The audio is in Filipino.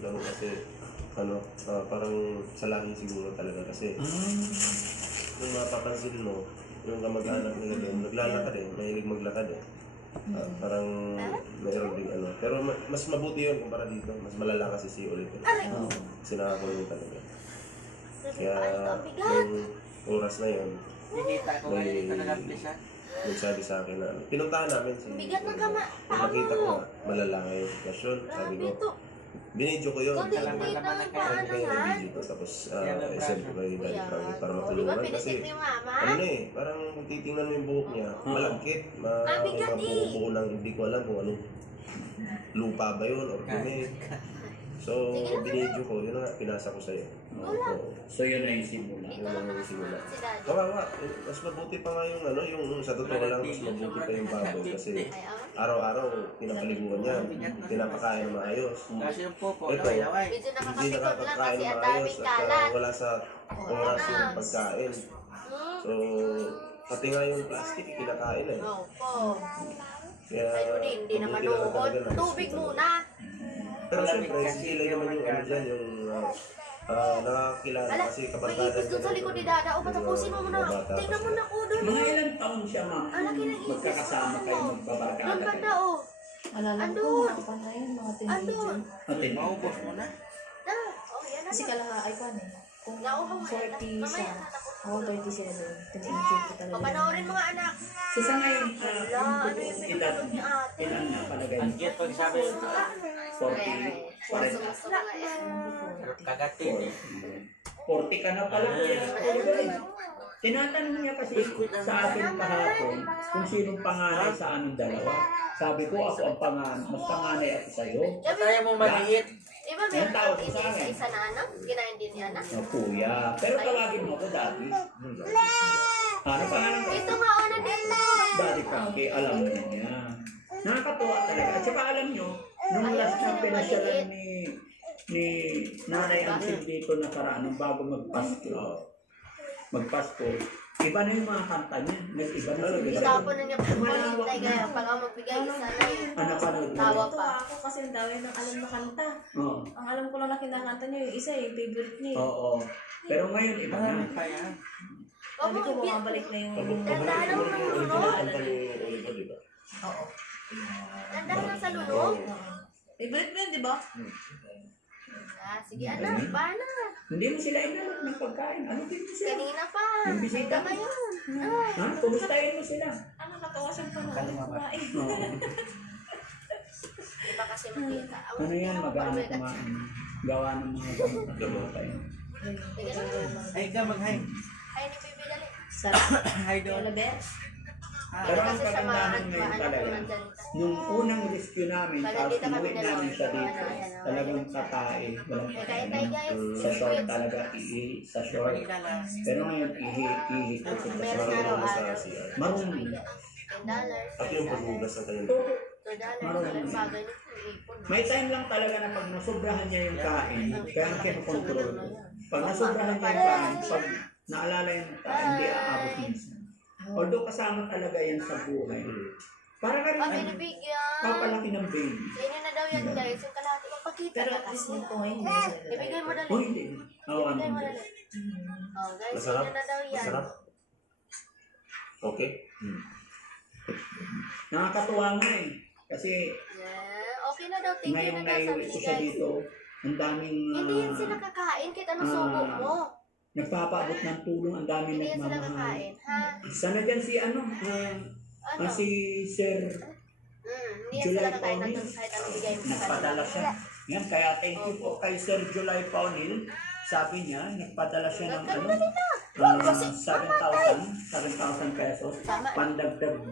ganun kasi parang sa lahi siguro talaga kasi kung mapapansin mo, yung kamag-anak nila doon, naglalakad mahilig maglakad parang mayroon ding pero mas mabuti yun kumpara dito, mas malala kasi si ulit kasi nakakulong talaga. Kaya yung oras na yun, may nagsabi sa akin na pinuntahan namin si nakita ko na malala yung sitwasyon, sabi ko binidyo ko yun. Binidyo ko tapos isend ko kay Daddy Frankie para matulungan kasi parang kung titingnan mo yung buhok niya, malagkit, mabubuo lang, hindi ko alam kung anong lupa ba yun or kumi. So, binidyo ko, yun nga, pinasa ko sa'yo. So, yun na yung simula. Yun lang yung simula. Kawawa, mas mabuti pa nga yung sa totoo lang, mas mabuti pa yung baboy kasi araw-araw pinapaliguan niya, pinapakain na maayos. Ito, hindi nakapakain na maayos at wala sa oras yung pagkain. So, pati nga yung plastic, pinakain Kaya, hindi naman noon. Tubig muna. Pero siyempre, sila naman yung dyan, yung nakakilala kasi kabarkada. May gusto sa likod ni Dada. O, patapusin mo muna. Tingnan mo na ko doon. Mga ilang taon siya, ma'am? Magkakasama kayo magbabarkada doon kayo? banda, o. Andun. Mga teenager. Maubos mo na? Kasi kalaha ay pan Kung 40 siya, ako 30 sila doon. Teenager ko talaga. Papanoorin mga anak. Sa ngayon, edad ilan na palagay mo? 40 ka na pala kuya. Tinatanong niya kasi sa akin kahapon kung sinong panganay sa aming dalawa. Sabi ko ako ang mas panganay ako sa'yo. Kaya mo maliit. Diba meron isa na anak? Kinain din niya anak? Kuya. Pero tawagin mo ako dati. Ano pangalan ko? Ito nga, una dito. Daddy Frankie, alam mo niya. Nakakatuwa talaga. At saka alam nyo, nung last na pinasyalan ni Nanay Ansil dito nakaraan bago magpasko, iba na yung mga kanta niya. Nag-iba na talaga. Itapon na niya pagpalintay kaya pag ako magbigay isa na yun. Tawa pa. Ako kasi ang dami ng alam na kanta. Oo. Ang alam ko lang na kinakanta niya yung isa yung favorite niya. Oo. Pero ngayon, iba na. Sabi ko bumabalik na yung... Dandahan lang ng lunok. Oo. Dandahan lang sa lunok. Favorite mo yun, di ba? Sige anak, paano? Hindi mo sila inalok ng pagkain. Ano din mo sila? Kanina pa. Yung bisita Hanggang ngayon. Ha? Kumustahin mo sila? Ano natawa siyang panoorin kumain. Iba kasi makita. Ano yan? Mag-ano kumain? Gawa ng mga gamot tayo. Ay ka mag-hi. Ay, ni Bibi dali. Sarap. Hi doon. Wala bet? Pero ang kagandahan ngayon talaga, nung unang rescue namin, tapos umuwi namin siya dito, talagang kakain, walang kakain. Sa short talaga, sa short. Pero ngayon, ihi ko sa $2 marunong. At yung paghugas ng kanyang $2 bagay nito. May time lang talaga na pag nasobrahan niya yung kain, kaya ang kinokontrol ko. Pag nasobrahan niya yung kain, pag naalala yung kain, hindi aabot minsan. Although kasama talaga yan sa buhay. Para ka rin binibigyan. papalaki ng baby. Sa inyo na daw yan guys, yung kalahati magpakita. Pero at least yung kumain mo. Ibigay mo dali. O hindi. Awan Ibigay mo mo. dali. Oh guys, Masarap. inyo na daw yan. Masarap. Okay. Nakakatuwa nga eh. Kasi Yeah, okay na daw. Thank you ngayong na daw sabi naiuwi ni ko siya guys. dito, ang daming Hindi yan sila kakain kahit anong subo mo. nagpapaabot ng tulong, ang daming Hindi yan sila nagmamahal. kakain. Ha? Sana dyan si Ano? si Sir Hindi yan sila July kakain Paunil. ng kahit anong bigay mo sa Nagpadala kanila. siya. Yan, kaya thank you po kay Sir July Paunil. Sabi niya, nagpadala siya ng 7,000 pesos, Tama. pandagdag